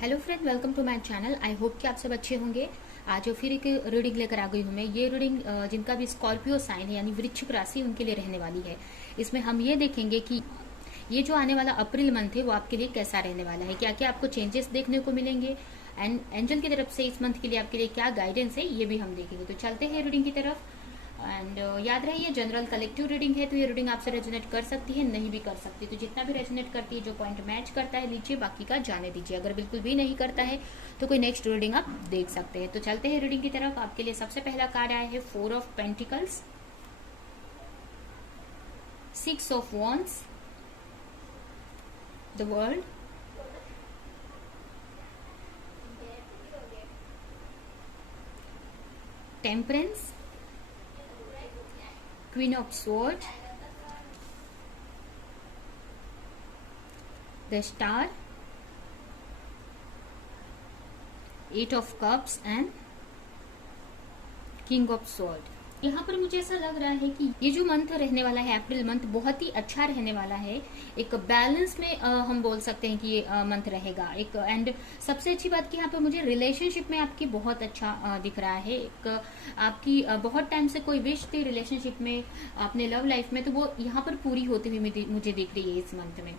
Hello friend, welcome to my channel. I hope कि आप सब अच्छे होंगे। आज फिर एक रीडिंग लेकर आ गई हूँ मैं। ये रीडिंग जिनका भी स्कॉर्पियो साइन है यानी वृश्चिक राशि, उनके लिए रहने वाली है। इसमें हम ये देखेंगे कि ये जो आने वाला अप्रैल मंथ है वो आपके लिए कैसा रहने वाला है, क्या क्या आपको चेंजेस देखने को मिलेंगे एंड एंजल की तरफ से इस मंथ के लिए आपके लिए क्या गाइडेंस है, ये भी हम देखेंगे। तो चलते हैं रीडिंग की तरफ। एंड याद रहे ये जनरल कलेक्टिव रीडिंग है, तो ये रीडिंग आपसे रेजोनेट कर सकती है, नहीं भी कर सकती। तो जितना भी रेजोनेट करती है, जो पॉइंट मैच करता है लीजिए, बाकी का जाने दीजिए। अगर बिल्कुल भी नहीं करता है तो कोई नेक्स्ट रीडिंग आप देख सकते हैं। तो चलते हैं रीडिंग की तरफ। आपके लिए सबसे पहला कार्ड आया है 4 of pentacles, 6 of wands, the world, temperance, queen of sword, the star, 8 of cups and king of sword. यहाँ पर मुझे ऐसा लग रहा है कि ये जो मंथ रहने वाला है अप्रैल मंथ, बहुत ही अच्छा रहने वाला है। एक बैलेंस में हम बोल सकते हैं कि ये मंथ रहेगा एक। एंड सबसे अच्छी बात कि यहाँ पर मुझे रिलेशनशिप में आपकी बहुत अच्छा दिख रहा है। एक आपकी बहुत टाइम से कोई विश थी रिलेशनशिप में, अपने लव लाइफ में, तो वो यहाँ पर पूरी होती हुई मुझे दिख रही है इस मंथ में।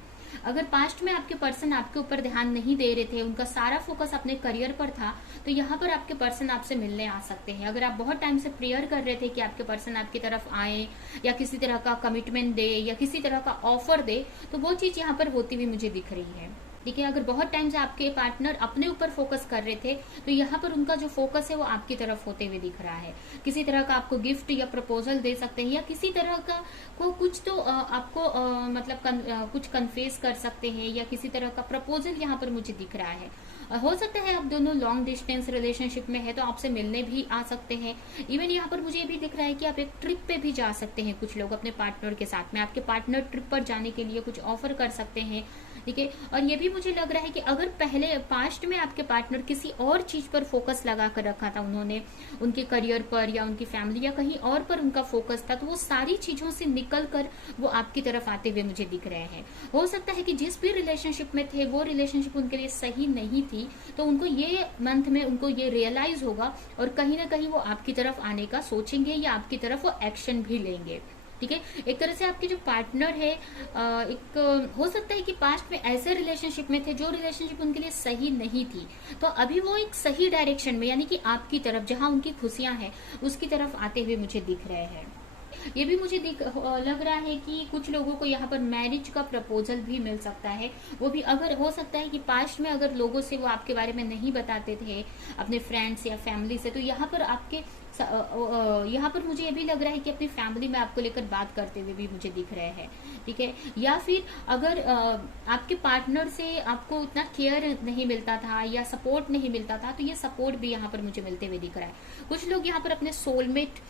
अगर पास्ट में आपके पर्सन आपके ऊपर ध्यान नहीं दे रहे थे, उनका सारा फोकस अपने करियर पर था, तो यहाँ पर आपके पर्सन आपसे मिलने आ सकते हैं। अगर आप बहुत टाइम से प्रेयर कर रहे थे कि आपके पर्सन आपकी तरफ आए या किसी तरह का कमिटमेंट दे या किसी तरह का ऑफर दे, तो वो चीज यहाँ पर होती हुई मुझे दिख रही है। देखिए, अगर बहुत टाइम से आपके पार्टनर अपने ऊपर फोकस कर रहे थे, तो यहाँ पर उनका जो फोकस है वो आपकी तरफ होते हुए दिख रहा है। किसी तरह का आपको गिफ्ट या प्रपोजल दे सकते हैं, या किसी तरह का को कुछ तो आपको मतलब कुछ कन्फेस कर सकते हैं, या किसी तरह का प्रपोजल यहाँ पर मुझे दिख रहा है। हो सकता है आप दोनों लॉन्ग डिस्टेंस रिलेशनशिप में है, तो आपसे मिलने भी आ सकते हैं। इवन यहाँ पर मुझे ये भी दिख रहा है कि आप एक ट्रिप पे भी जा सकते हैं। कुछ लोग अपने पार्टनर के साथ में, आपके पार्टनर ट्रिप पर जाने के लिए कुछ ऑफर कर सकते हैं, ठीक है। और ये भी मुझे लग रहा है कि अगर पहले पास्ट में आपके पार्टनर किसी और चीज पर फोकस लगा कर रखा था, उन्होंने उनके करियर पर या उनकी फैमिली या कहीं और पर उनका फोकस था, तो वो सारी चीजों से निकल कर वो आपकी तरफ आते हुए मुझे दिख रहे हैं। हो सकता है कि जिस भी रिलेशनशिप में थे वो रिलेशनशिप उनके लिए सही नहीं थी, तो उनको ये मंथ में उनको ये रियलाइज होगा और कहीं ना कहीं वो आपकी तरफ आने का सोचेंगे या आपकी तरफ वो एक्शन भी लेंगे, ठीक है। एक तरह से आपके जो पार्टनर है, एक हो सकता है कि पास्ट में ऐसे रिलेशनशिप में थे जो रिलेशनशिप उनके लिए सही नहीं थी, तो अभी वो एक सही डायरेक्शन में यानी कि आपकी तरफ जहां उनकी खुशियां हैं उसकी तरफ आते हुए मुझे दिख रहे हैं। ये भी मुझे लग रहा है कि कुछ लोगों को यहाँ पर मैरिज का प्रपोजल भी मिल सकता है। वो भी अगर हो सकता है कि पास्ट में अगर लोगों से वो आपके बारे में नहीं बताते थे, अपने फ्रेंड्स या फैमिली से, तो यहाँ पर आपके यहाँ पर मुझे ये भी लग रहा है कि अपनी फैमिली में आपको लेकर बात करते हुए भी मुझे दिख रहे हैं, ठीक है। या फिर अगर आपके पार्टनर से आपको उतना केयर नहीं मिलता था या सपोर्ट नहीं मिलता था, तो ये सपोर्ट भी यहाँ पर मुझे मिलते हुए दिख रहा है। कुछ लोग यहाँ पर अपने सोलमेट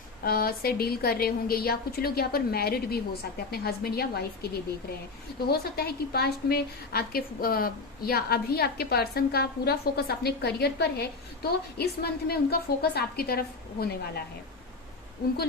से डील कर रहे होंगे, या कुछ लोग यहाँ पर मैरिड भी हो सकते हैं, अपने हस्बैंड या वाइफ के लिए देख रहे हैं। तो हो सकता है कि पास्ट में आपके या अभी आपके पर्सन का पूरा फोकस अपने करियर पर है, तो इस मंथ में उनका फोकस आपकी तरफ होने वाला है। उनको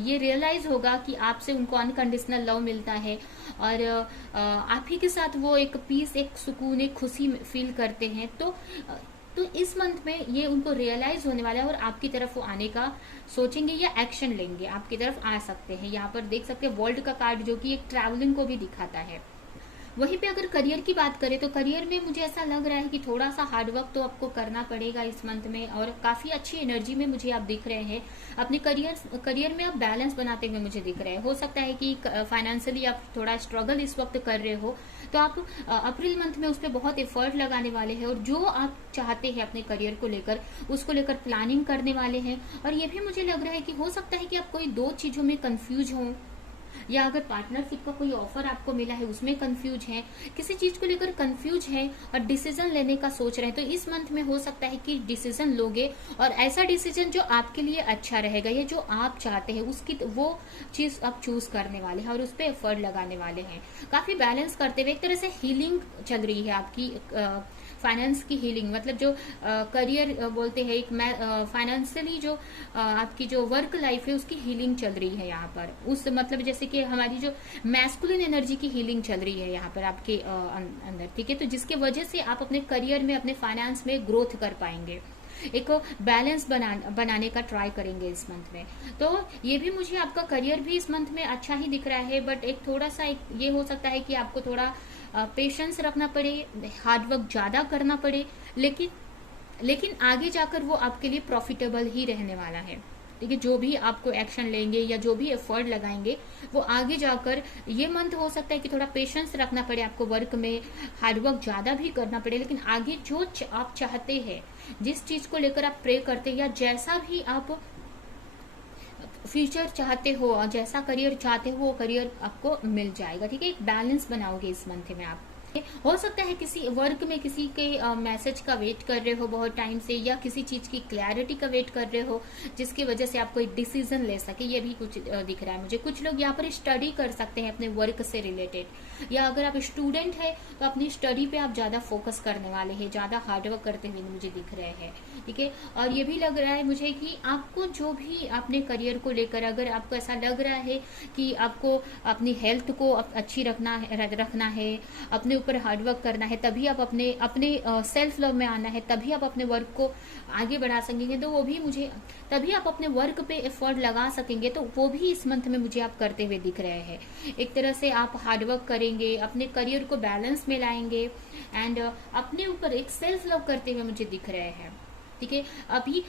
ये रियलाइज होगा कि आपसे उनको अनकंडीशनल लव मिलता है, और आप ही के साथ वो एक पीस, एक सुकून, एक खुशी फील करते हैं। तो इस मंथ में ये उनको रियलाइज होने वाला है और आपकी तरफ वो आने का सोचेंगे या एक्शन लेंगे, आपकी तरफ आ सकते हैं। यहाँ पर देख सकते हैं वर्ल्ड का कार्ड, जो कि एक ट्रैवलिंग को भी दिखाता है। वहीं पे अगर करियर की बात करें, तो करियर में मुझे ऐसा लग रहा है कि थोड़ा सा हार्डवर्क तो आपको करना पड़ेगा इस मंथ में, और काफी अच्छी एनर्जी में मुझे आप दिख रहे हैं। अपने करियर में आप बैलेंस बनाते हुए मुझे दिख रहे हैं। हो सकता है कि फाइनेंशियली आप थोड़ा स्ट्रगल इस वक्त कर रहे हो, तो आप अप्रैल मंथ में उस पर बहुत एफर्ट लगाने वाले हैं, और जो आप चाहते हैं अपने करियर को लेकर उसको लेकर प्लानिंग करने वाले हैं। और ये भी मुझे लग रहा है कि हो सकता है कि आप कोई दो चीजों में कंफ्यूज हो, या अगर पार्टनरशिप का कोई ऑफर आपको मिला है उसमें कंफ्यूज है, किसी चीज को लेकर कंफ्यूज है और डिसीजन लेने का सोच रहे हैं, तो इस मंथ में हो सकता है कि डिसीजन लोगे, और ऐसा डिसीजन जो आपके लिए अच्छा रहेगा या जो आप चाहते हैं उसकी वो चीज आप चूज करने वाले हैं और उस पर एफर्ट लगाने वाले हैं। काफी बैलेंस करते हुए एक तरह से हीलिंग चल रही है आपकी, फाइनेंस की हीलिंग, मतलब जो करियर बोलते हैं, एक फाइनेंशियली जो आपकी जो वर्क लाइफ है उसकी हीलिंग चल रही है यहाँ पर। उस मतलब जैसे जैसे कि हमारी जो मैस्कुलिन एनर्जी की हीलिंग चल रही है यहाँ पर आपके अंदर, ठीक है। तो जिसके वजह से आप अपने करियर में, अपने फाइनेंस में ग्रोथ कर पाएंगे, एक बैलेंस बनाने का ट्राई करेंगे इस मंथ में। तो ये भी मुझे आपका करियर भी इस मंथ में अच्छा ही दिख रहा है, बट एक थोड़ा सा ये हो सकता है कि आपको थोड़ा पेशेंस रखना पड़े, हार्डवर्क ज्यादा करना पड़े, लेकिन आगे जाकर वो आपके लिए प्रॉफिटेबल ही रहने वाला है, ठीक है। जो भी आपको एक्शन लेंगे या जो भी एफर्ट लगाएंगे वो आगे जाकर, ये मंथ हो सकता है कि थोड़ा पेशेंस रखना पड़े आपको, वर्क में हार्डवर्क ज्यादा भी करना पड़े, लेकिन आगे जो आप चाहते हैं, जिस चीज को लेकर आप प्रे करते हैं, या जैसा भी आप फ्यूचर चाहते हो और जैसा करियर चाहते हो वो करियर आपको मिल जाएगा, ठीक है। एक बैलेंस बनाओगे इस मंथ में आप। हो सकता है किसी वर्क में किसी के मैसेज का वेट कर रहे हो बहुत टाइम से, या किसी चीज की क्लैरिटी का वेट कर रहे हो जिसकी वजह से आप कोई डिसीजन ले सके, ये भी कुछ दिख रहा है मुझे। कुछ लोग यहाँ पर स्टडी कर सकते हैं अपने वर्क से रिलेटेड, या अगर आप स्टूडेंट है तो अपनी स्टडी पे आप ज्यादा फोकस करने वाले हैं, ज्यादा हार्डवर्क करते हुए मुझे दिख रहे हैं, ठीक है। और ये भी लग रहा है मुझे कि आपको जो भी अपने करियर को लेकर, अगर आपको ऐसा लग रहा है कि आपको अपनी हेल्थ को अच्छी रखना है, अपने ऊपर हार्डवर्क करना है, तभी आप अपने सेल्फ लव में आना है, तभी आप अपने वर्क को आगे बढ़ा सकेंगे, तो वो भी मुझे, तभी आप अपने वर्क पे एफर्ट लगा सकेंगे, तो वो भी इस मंथ में मुझे आप करते हुए दिख रहे हैं। एक तरह से आप हार्डवर्क करेंगे, अपने करियर को बैलेंस में लाएंगे, एंड अपने ऊपर एक सेल्फ लव करते हुए मुझे दिख रहे हैं, ठीक है। अभी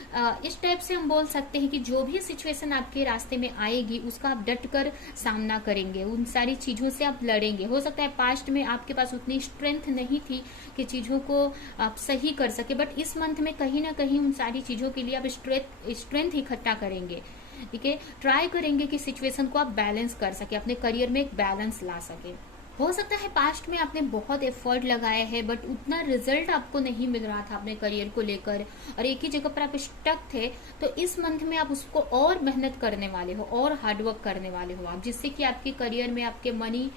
इस टाइप से हम बोल सकते हैं कि जो भी सिचुएशन आपके रास्ते में आएगी उसका आप डट कर सामना करेंगे, उन सारी चीजों से आप लड़ेंगे। हो सकता है पास्ट में आपके पास उतनी स्ट्रेंथ नहीं थी कि चीजों को आप सही कर सके, बट इस मंथ में कहीं ना कहीं उन सारी चीजों के लिए आप स्ट्रेंथ इकट्ठा करेंगे, ठीक है। ट्राई करेंगे कि सिचुएशन को आप बैलेंस कर सके, अपने करियर में एक बैलेंस ला सके। हो सकता है पास्ट में आपने बहुत एफर्ट लगाया है, बट उतना रिजल्ट आपको नहीं मिल रहा था अपने करियर को लेकर, और एक ही जगह पर आप स्टक थे, तो इस मंथ में आप उसको और मेहनत करने वाले हो, और हार्डवर्क करने वाले हो आप, जिससे कि आपके करियर में, आपके मनी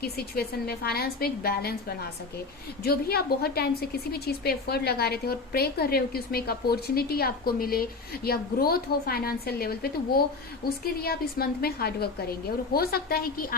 की सिचुएशन में, फाइनेंस में एक बैलेंस बना सके। जो भी आप बहुत टाइम से किसी भी चीज पे एफर्ट लगा रहे थे और प्रे कर रहे हो कि उसमें एक अपॉर्चुनिटी आपको मिले या ग्रोथ हो फाइनेंशियल लेवल पे, तो वो उसके लिए आप इस मंथ में हार्डवर्क करेंगे। और हो सकता है कि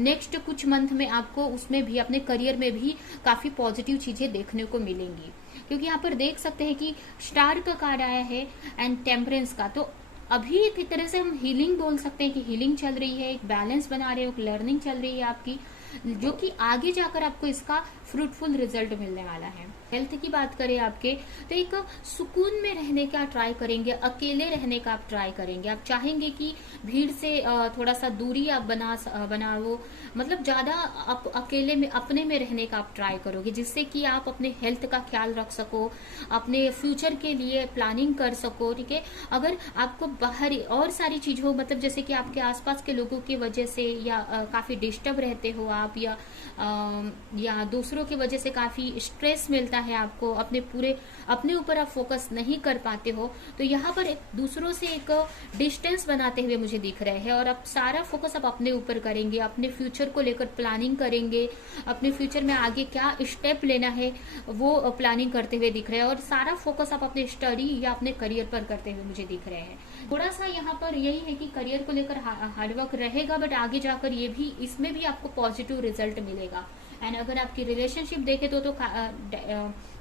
नेक्स्ट कुछ मंथ में आपको उसमें भी, अपने करियर में भी काफी पॉजिटिव चीजें देखने को मिलेंगी, क्योंकि यहाँ पर देख सकते हैं कि स्टार का कार्ड आया है एंड टेम्परेंस का। तो अभी एक तरह से हम हीलिंग बोल सकते हैं कि हीलिंग चल रही है, एक बैलेंस बना रहे हो, एक लर्निंग चल रही है आपकी, जो कि आगे जाकर आपको इसका फ्रूटफुल रिजल्ट मिलने वाला है। हेल्थ की बात करें आपके, तो एक सुकून में रहने का ट्राई करेंगे, अकेले रहने का आप ट्राई करेंगे। आप चाहेंगे कि भीड़ से थोड़ा सा दूरी आप बनाओ, मतलब ज्यादा आप अकेले में, अपने में रहने का आप ट्राई करोगे, जिससे कि आप अपने हेल्थ का ख्याल रख सको, अपने फ्यूचर के लिए प्लानिंग कर सको, ठीक है। अगर आपको बाहर और सारी चीजों, मतलब जैसे कि आपके आसपास के लोगों की वजह से या काफी डिस्टर्ब रहते हो आप, या दूसरों की वजह से काफी स्ट्रेस मिलता है आपको, अपने ऊपर आप फोकस नहीं कर पाते हो, तो यहाँ पर एक दूसरों से एक डिस्टेंस बनाते हुए मुझे दिख रहे हैं, और आप सारा फोकस आप अपने ऊपर करेंगे, अपने फ्यूचर को लेकर प्लानिंग करेंगे, अपने फ्यूचर में आगे क्या स्टेप लेना है वो प्लानिंग करते हुए दिख रहे हैं, और सारा फोकस आप अपने स्टडी या अपने करियर पर करते हुए मुझे दिख रहे हैं। थोड़ा सा यहाँ पर यही है कि करियर को लेकर हार्डवर्क रहेगा, बट आगे जाकर इसमें भी आपको पॉजिटिव रिजल्ट मिलेगा। एंड अगर आपकी रिलेशनशिप देखे तो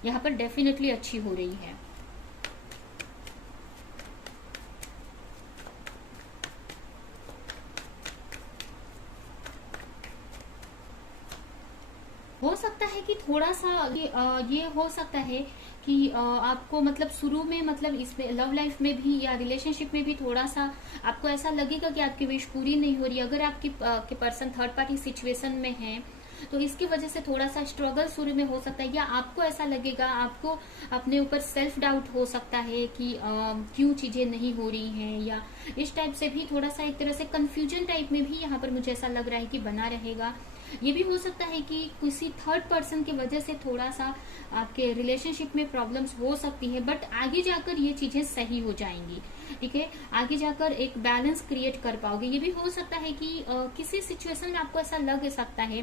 यहाँ पर डेफिनेटली अच्छी हो रही है। हो सकता है कि थोड़ा सा ये हो सकता है कि आपको, मतलब शुरू में, मतलब इसमें लव लाइफ में भी या रिलेशनशिप में भी थोड़ा सा आपको ऐसा लगेगा कि आपकी विश पूरी नहीं हो रही। अगर आपकी पर्सन थर्ड पार्टी सिचुएशन में है तो इसकी वजह से थोड़ा सा स्ट्रगल शुरू में हो सकता है, या आपको ऐसा लगेगा, आपको अपने ऊपर सेल्फ डाउट हो सकता है कि क्यों चीजें नहीं हो रही हैं, या इस टाइप से भी थोड़ा सा एक तरह से कंफ्यूजन टाइप में भी यहाँ पर मुझे ऐसा लग रहा है कि बना रहेगा। ये भी हो सकता है कि किसी थर्ड पर्सन की वजह से थोड़ा सा आपके रिलेशनशिप में प्रॉब्लम्स हो सकती है, बट आगे जाकर ये चीजें सही हो जाएंगी, ठीक है। आगे जाकर एक बैलेंस क्रिएट कर पाओगे। ये भी हो सकता है कि किसी सिचुएशन में आपको ऐसा लग सकता है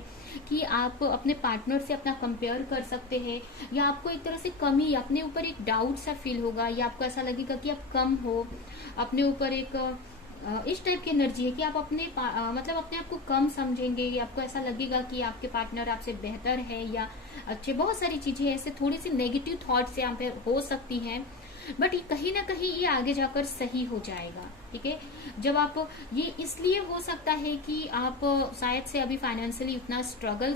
कि आप अपने पार्टनर से अपना कंपेयर कर सकते हैं, या आपको एक तरह से कमी, अपने ऊपर एक डाउट सा फील होगा, या आपको ऐसा लगेगा कि आप कम हो, अपने ऊपर एक इस टाइप की एनर्जी है कि आप मतलब अपने आप को कम समझेंगे, आपको ऐसा लगेगा कि आपके पार्टनर आपसे बेहतर है या अच्छे, बहुत सारी चीजें ऐसे थोड़ी सी नेगेटिव थॉट्स यहाँ पे हो सकती हैं, बट कहीं ना कहीं ये आगे जाकर सही हो जाएगा। ठीक है, जब आप ये इसलिए हो सकता है कि आप शायद से अभी फाइनेंशियली उतना स्ट्रगल,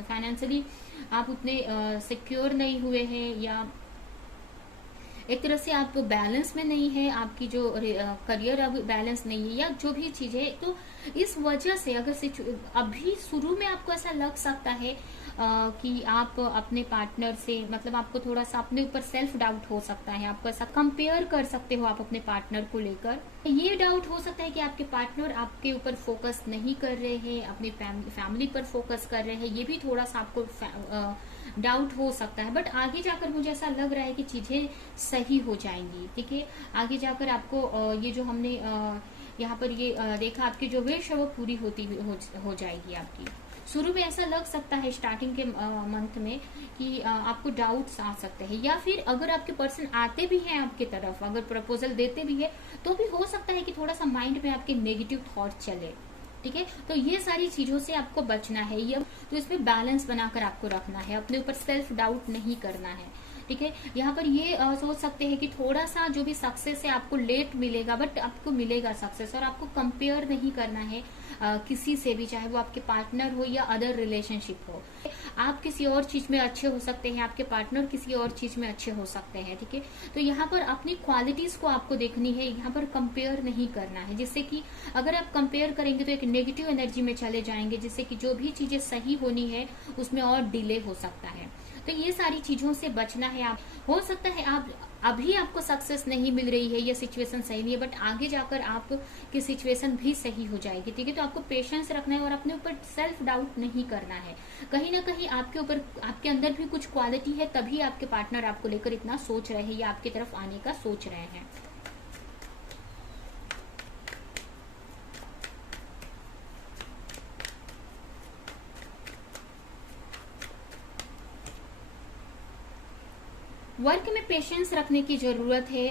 फाइनेंशियली आप उतने सिक्योर नहीं हुए हैं, या एक तरह से आप बैलेंस में नहीं है, आपकी जो करियर अब बैलेंस नहीं है, या जो भी चीज है, तो इस वजह से अगर अभी शुरू में आपको ऐसा लग सकता है कि आप अपने पार्टनर से, मतलब आपको थोड़ा सा अपने ऊपर सेल्फ डाउट हो सकता है, आपको ऐसा कंपेयर कर सकते हो आप अपने पार्टनर को लेकर। ये डाउट हो सकता है कि आपके पार्टनर आपके ऊपर फोकस नहीं कर रहे हैं, अपनी फैमिली पर फोकस कर रहे हैं, ये भी थोड़ा सा आपको डाउट हो सकता है। बट आगे जाकर मुझे ऐसा लग रहा है कि चीजें सही हो जाएंगी। ठीक है, आगे जाकर आपको ये जो हमने यहाँ पर ये देखा, आपकी जो विश है वो पूरी हो जाएगी आपकी। शुरू में ऐसा लग सकता है स्टार्टिंग के मंथ में कि आपको डाउट्स आ सकते हैं, या फिर अगर आपके पर्सन आते भी हैं आपके तरफ, अगर प्रपोजल देते भी है, तो भी हो सकता है कि थोड़ा सा माइंड में आपके नेगेटिव थॉट चले। ठीक है, तो ये सारी चीजों से आपको बचना है, ये तो इसमें बैलेंस बनाकर आपको रखना है, अपने ऊपर सेल्फ डाउट नहीं करना है। ठीक है, यहाँ पर ये सोच सकते हैं कि थोड़ा सा जो भी सक्सेस है आपको लेट मिलेगा, बट आपको मिलेगा सक्सेस, और आपको कंपेयर नहीं करना है किसी से भी, चाहे वो आपके पार्टनर हो या अदर रिलेशनशिप हो। आप किसी और चीज में अच्छे हो सकते हैं, आपके पार्टनर किसी और चीज में अच्छे हो सकते हैं। ठीक है, तो यहाँ पर अपनी क्वालिटीज को आपको देखनी है, यहाँ पर कंपेयर नहीं करना है, जिससे कि अगर आप कंपेयर करेंगे तो एक नेगेटिव एनर्जी में चले जाएंगे, जिससे कि जो भी चीजें सही होनी है उसमें और डिले हो सकता है। तो ये सारी चीजों से बचना है। आप हो सकता है आप अभी आपको सक्सेस नहीं मिल रही है, ये सिचुएशन सही नहीं है, बट आगे जाकर आपकी सिचुएशन भी सही हो जाएगी। ठीक है, तो आपको पेशेंस रखना है और अपने ऊपर सेल्फ डाउट नहीं करना है। कहीं ना कहीं आपके ऊपर, आपके अंदर भी कुछ क्वालिटी है, तभी आपके पार्टनर आपको लेकर इतना सोच रहे हैं या आपकी तरफ आने का सोच रहे हैं। वर्क में पेशेंस रखने की जरूरत है।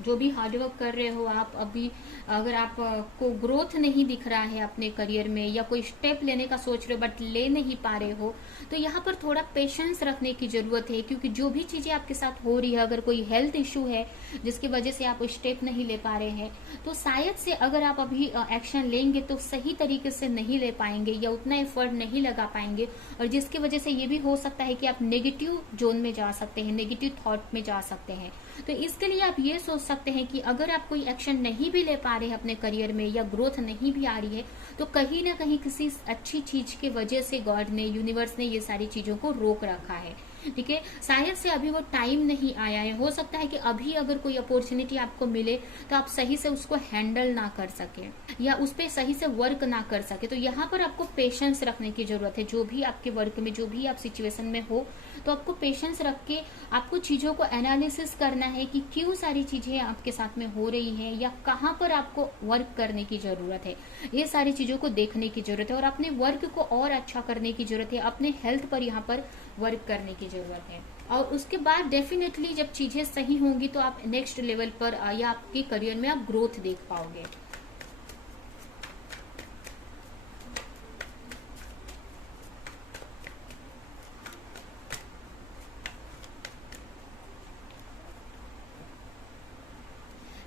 जो भी हार्डवर्क कर रहे हो आप अभी, अगर आप को ग्रोथ नहीं दिख रहा है अपने करियर में, या कोई स्टेप लेने का सोच रहे हो बट ले नहीं पा रहे हो, तो यहाँ पर थोड़ा पेशेंस रखने की जरूरत है। क्योंकि जो भी चीजें आपके साथ हो रही है, अगर कोई हेल्थ इश्यू है जिसकी वजह से आप स्टेप नहीं ले पा रहे हैं, तो शायद से अगर आप अभी एक्शन लेंगे तो सही तरीके से नहीं ले पाएंगे या उतना एफर्ट नहीं लगा पाएंगे, और जिसकी वजह से ये भी हो सकता है कि आप नेगेटिव जोन में जा सकते हैं, नेगेटिव थॉट में जा सकते हैं। तो इसके लिए आप ये सोच सकते हैं कि अगर आप कोई एक्शन नहीं भी ले पा रहे हैं अपने करियर में, या ग्रोथ नहीं भी आ रही है, तो कहीं ना कहीं किसी अच्छी चीज के वजह से गॉड ने, यूनिवर्स ने ये सारी चीजों को रोक रखा है। ठीक है, शायद से अभी वो टाइम नहीं आया है। हो सकता है कि अभी अगर कोई अपॉर्चुनिटी आपको मिले तो आप सही से उसको हैंडल ना कर सके, या उस पर सही से वर्क ना कर सके। तो यहाँ पर आपको पेशेंस रखने की जरूरत है। जो भी आपके वर्क में, जो भी आप सिचुएशन में हो, तो आपको पेशेंस रख के आपको चीजों को एनालिसिस करना है कि क्यों सारी चीजें आपके साथ में हो रही हैं, या कहाँ पर आपको वर्क करने की जरूरत है। ये सारी चीजों को देखने की जरूरत है, और अपने वर्क को और अच्छा करने की जरूरत है। अपने हेल्थ पर यहाँ पर वर्क करने की जरूरत है, और उसके बाद डेफिनेटली जब चीजें सही होंगी तो आप नेक्स्ट लेवल पर या आपके करियर में आप ग्रोथ देख पाओगे।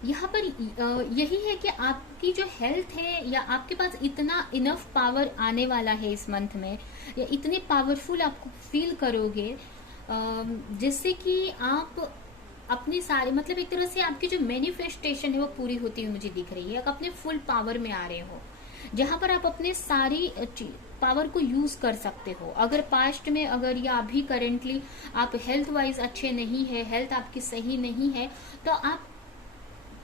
यहाँ पर यही है कि आपकी जो हेल्थ है, या आपके पास इतना इनफ पावर आने वाला है इस मंथ में, या इतने पावरफुल आपको फील करोगे, जिससे कि आप अपने सारे, मतलब एक तरह से आपकी जो मैनिफेस्टेशन है वो पूरी होती हुई मुझे दिख रही है। आप अपने फुल पावर में आ रहे हो, जहां पर आप अपने सारी पावर को यूज कर सकते हो। अगर पास्ट में, अगर या अभी करेंटली आप हेल्थ वाइज अच्छे नहीं है, हेल्थ आपकी सही नहीं है, तो आप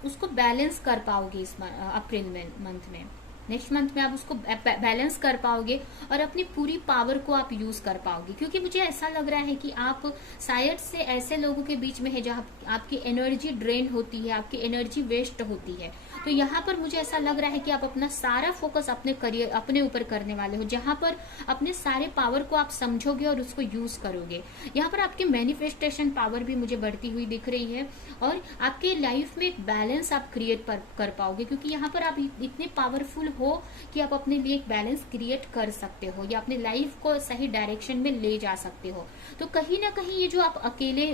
उसको बैलेंस कर पाओगे इस अप्रैल मंथ में। नेक्स्ट मंथ में आप उसको बैलेंस कर पाओगे और अपनी पूरी पावर को आप यूज कर पाओगे। क्योंकि मुझे ऐसा लग रहा है कि आप शायद से ऐसे लोगों के बीच में है जहाँ आपकी एनर्जी ड्रेन होती है, आपकी एनर्जी वेस्ट होती है। तो यहाँ पर मुझे ऐसा लग रहा है कि आप अपना सारा फोकस अपने करियर, अपने ऊपर करने वाले हो, जहाँ पर अपने सारे पावर को आप समझोगे और उसको यूज करोगे। यहाँ पर आपकी मैनिफेस्टेशन पावर भी मुझे बढ़ती हुई दिख रही है और आपके लाइफ में एक बैलेंस आप क्रिएट कर पाओगे, क्योंकि यहाँ पर आप इतने पावरफुल हो कि आप अपने लिए एक बैलेंस क्रिएट कर सकते हो या अपने लाइफ को सही डायरेक्शन में ले जा सकते हो। तो कहीं ना कहीं ये जो आप अकेले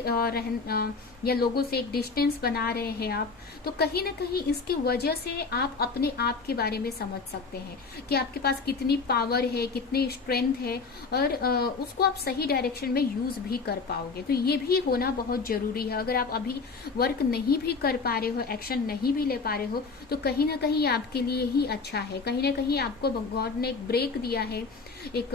या लोगों से एक डिस्टेंस बना रहे हैं आप, तो कहीं ना कहीं इसकी वजह से आप अपने आप के बारे में समझ सकते हैं कि आपके पास कितनी पावर है, कितनी स्ट्रेंथ है और उसको आप सही डायरेक्शन में यूज भी कर पाओगे। तो ये भी होना बहुत जरूरी है। अगर आप अभी वर्क नहीं भी कर पा रहे हो, एक्शन नहीं भी ले पा रहे हो, तो कहीं ना कहीं आपके लिए ही अच्छा है। कहीं ना कहीं आपको गॉड ने एक ब्रेक दिया है, एक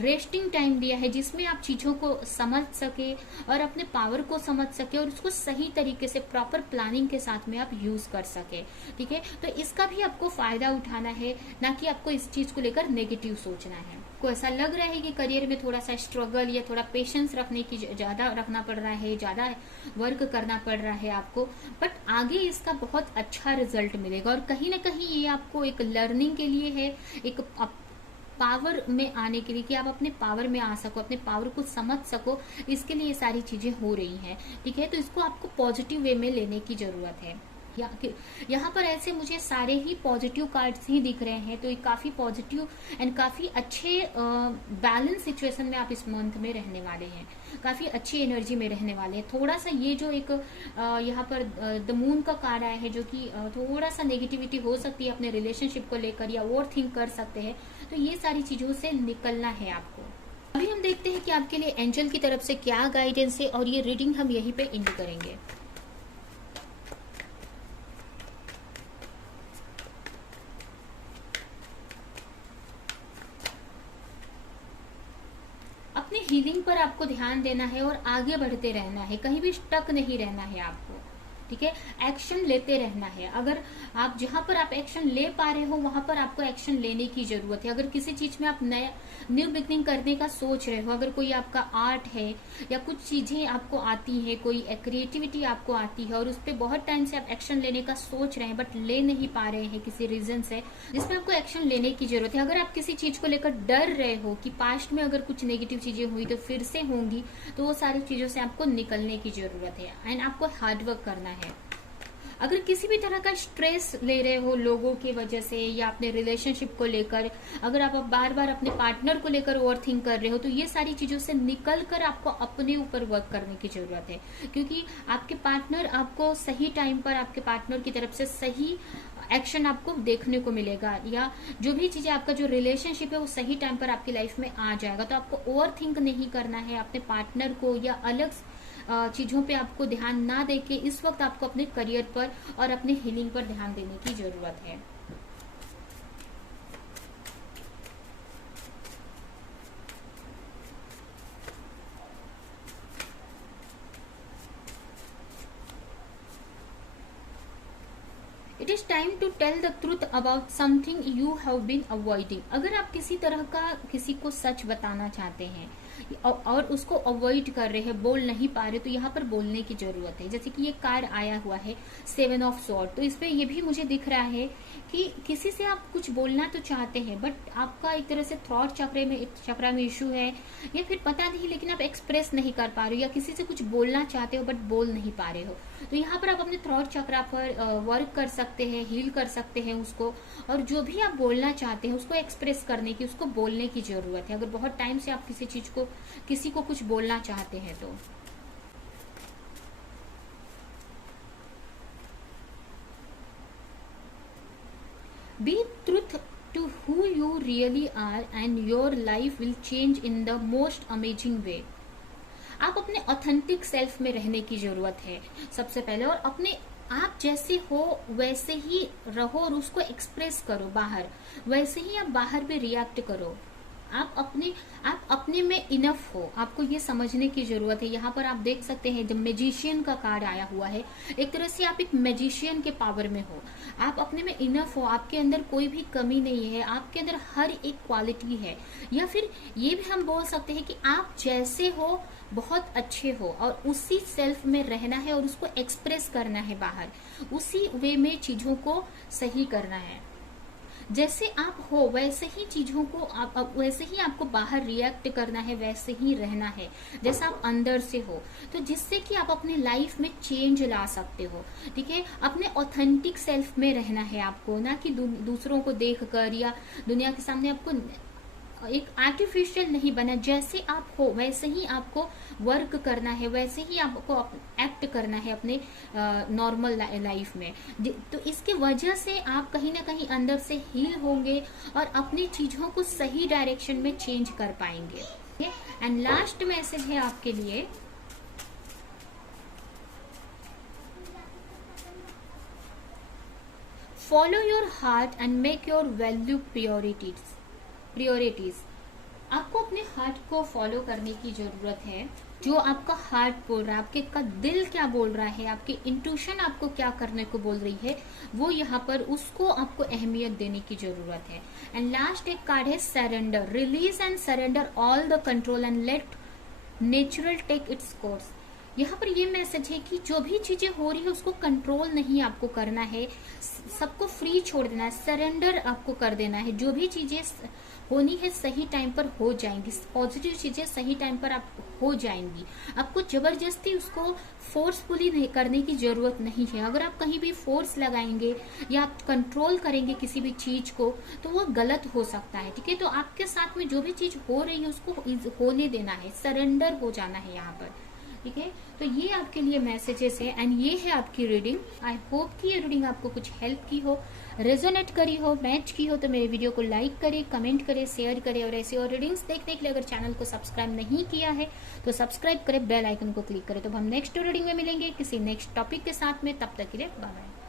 रेस्टिंग टाइम दिया है, जिसमें आप चीजों को समझ सके और अपने पावर को समझ सके और उसको सही तरीके से प्रॉपर प्लानिंग के साथ में आप यूज कर सके। ठीक है, तो इसका भी आपको फायदा उठाना है, ना कि आपको इस चीज को लेकर नेगेटिव सोचना है। को ऐसा लग रहा है कि करियर में थोड़ा सा स्ट्रगल या थोड़ा पेशेंस रखने की ज्यादा रखना पड़ रहा है, ज्यादा वर्क करना पड़ रहा है आपको, बट आगे इसका बहुत अच्छा रिजल्ट मिलेगा। और कहीं ना कहीं ये आपको एक लर्निंग के लिए है, एक पावर में आने के लिए, कि आप अपने पावर में आ सको, अपने पावर को समझ सको, इसके लिए ये सारी चीजें हो रही हैं। ठीक है, तो इसको आपको पॉजिटिव वे में लेने की जरूरत है। यहाँ पर ऐसे मुझे सारे ही पॉजिटिव कार्ड्स ही दिख रहे हैं, तो ये काफी पॉजिटिव एंड काफी अच्छे बैलेंस सिचुएशन में आप इस मंथ में रहने वाले हैं, काफी अच्छी एनर्जी में रहने वाले हैं। थोड़ा सा ये जो एक यहाँ पर द मून का कार्ड आया है, जो कि थोड़ा सा नेगेटिविटी हो सकती है अपने रिलेशनशिप को लेकर, या ओवर थिंक कर सकते हैं, तो ये सारी चीजों से निकलना है आपको। अभी हम देखते हैं कि आपके लिए एंजल की तरफ से क्या गाइडेंस है, और ये रीडिंग हम यहीं पे एंड करेंगे। अपनी हीलिंग पर आपको ध्यान देना है और आगे बढ़ते रहना है, कहीं भी स्टक नहीं रहना है आपको। ठीक है, एक्शन लेते रहना है। अगर आप जहां पर आप एक्शन ले पा रहे हो, वहां पर आपको एक्शन लेने की जरूरत है। अगर किसी चीज में आप नया न्यू बिगनिंग करने का सोच रहे हो, अगर कोई आपका आर्ट है या कुछ चीजें आपको आती है, कोई क्रिएटिविटी आपको आती है और उस पर बहुत टाइम से आप एक्शन लेने का सोच रहे हैं बट ले नहीं पा रहे हैं किसी रीजन से, जिसमें आपको एक्शन लेने की जरूरत है। अगर आप किसी चीज को लेकर डर रहे हो कि पास्ट में अगर कुछ नेगेटिव चीजें हुई तो फिर से होंगी, तो वो सारी चीजों से आपको निकलने की जरूरत है एंड आपको हार्डवर्क करना है। अगर किसी भी तरह का स्ट्रेस ले रहे हो लोगों की वजह से या अपने रिलेशनशिप को लेकर, अगर आप बार बार अपने पार्टनर को लेकर ओवर थिंक कर रहे हो, तो ये सारी चीजों से निकल कर आपको अपने ऊपर वर्क करने की जरूरत है। क्योंकि आपके पार्टनर आपको सही टाइम पर, आपके पार्टनर की तरफ से सही एक्शन आपको देखने को मिलेगा, या जो भी चीजें आपका जो रिलेशनशिप है वो सही टाइम पर आपकी लाइफ में आ जाएगा। तो आपको ओवर थिंक नहीं करना है अपने पार्टनर को या अलग चीजों पे आपको ध्यान ना देके इस वक्त आपको अपने करियर पर और अपने हीलिंग पर ध्यान देने की जरूरत है। It is time to tell the truth about something you have been avoiding. अगर आप किसी तरह का किसी को सच बताना चाहते हैं और उसको अवॉइड कर रहे हैं, बोल नहीं पा रहे, तो यहाँ पर बोलने की जरूरत है। जैसे कि ये कार्ड आया हुआ है 7 ऑफ स्वॉर्ड, तो इसमें ये भी मुझे दिख रहा है कि किसी से आप कुछ बोलना तो चाहते हैं बट आपका एक तरह से थॉट चक्र में इशू है, या फिर पता नहीं, लेकिन आप एक्सप्रेस नहीं कर पा रहे हो, या किसी से कुछ बोलना चाहते हो बट बोल नहीं पा रहे हो। तो यहाँ पर आप अपने थॉट चक्र पर वर्क कर सकते हैं, हील कर सकते हैं उसको, और जो भी आप बोलना चाहते हैं उसको एक्सप्रेस करने की, उसको बोलने की जरूरत है। अगर बहुत टाइम से आप किसी को कुछ बोलना चाहते हैं तो be truth to who you really are and your life will change in the most amazing way. आप अपने ऑथेंटिक सेल्फ में रहने की जरूरत है सबसे पहले, और अपने आप जैसे हो वैसे ही रहो और उसको एक्सप्रेस करो बाहर, वैसे ही आप बाहर भी रिएक्ट करो। आप अपने में इनफ हो, आपको ये समझने की जरूरत है। यहाँ पर आप देख सकते हैं जब मैजिशियन का कार्ड आया हुआ है, एक तरह से आप एक मैजिशियन के पावर में हो, आप अपने में इनफ हो, आपके अंदर कोई भी कमी नहीं है, आपके अंदर हर एक क्वालिटी है। या फिर ये भी हम बोल सकते हैं कि आप जैसे हो बहुत अच्छे हो, और उसी सेल्फ में रहना है और उसको एक्सप्रेस करना है बाहर, उसी वे में चीजों को सही करना है। जैसे आप हो वैसे ही चीजों को आप वैसे ही आपको बाहर रिएक्ट करना है, वैसे ही रहना है जैसा आप अंदर से हो, तो जिससे कि आप अपने लाइफ में चेंज ला सकते हो। ठीक है, अपने ऑथेंटिक सेल्फ में रहना है आपको, ना कि दूसरों को देखकर या दुनिया के सामने आपको एक आर्टिफिशियल नहीं बना। जैसे आप हो वैसे ही आपको वर्क करना है, वैसे ही आपको एक्ट करना है अपने नॉर्मल लाइफ में। तो इसके वजह से आप कहीं ना कहीं अंदर से हील होंगे और अपनी चीजों को सही डायरेक्शन में चेंज कर पाएंगे। एंड लास्ट मैसेज है आपके लिए, follow your heart and make your value priorities. आपको अपने हार्ट को फॉलो करने की जरूरत है। जो आपका हार्ट बोल रहा है, आपके का दिल क्या बोल रहा है, आपकी इंट्यूशन आपको क्या करने को बोल रही है, वो यहाँ पर उसको आपको अहमियत देने की जरूरत है। एंड लास्ट एक कार्ड है surrender, release and surrender all the control and let natural take its course. यहाँ पर ये मैसेज है कि जो भी चीजें हो रही है उसको कंट्रोल नहीं आपको करना है, सबको फ्री छोड़ देना है, सरेंडर आपको कर देना है। जो भी चीजें होनी है सही टाइम पर हो जाएंगी, पॉजिटिव चीजें सही टाइम पर आप हो जाएंगी। आपको जबरदस्ती उसको फोर्सफुली नहीं करने की जरूरत नहीं है। अगर आप कहीं भी फोर्स लगाएंगे या आप कंट्रोल करेंगे किसी भी चीज को तो वो गलत हो सकता है। ठीक है, तो आपके साथ में जो भी चीज हो रही है उसको होने देना है, सरेंडर हो जाना है यहाँ पर। ठीक है, तो ये आपके लिए मैसेजेस है एंड ये है आपकी रीडिंग। आई होप कि ये रीडिंग आपको कुछ हेल्प की हो, रेजोनेट करी हो, मैच की हो। तो मेरे वीडियो को लाइक करें, कमेंट करें, शेयर करें, और ऐसी और रीडिंग्स देखने के लिए अगर चैनल को सब्सक्राइब नहीं किया है तो सब्सक्राइब करें, बेल आइकन को क्लिक करें। तो हम नेक्स्ट रीडिंग में मिलेंगे किसी नेक्स्ट टॉपिक के साथ में, तब तक के लिए बाय बाय।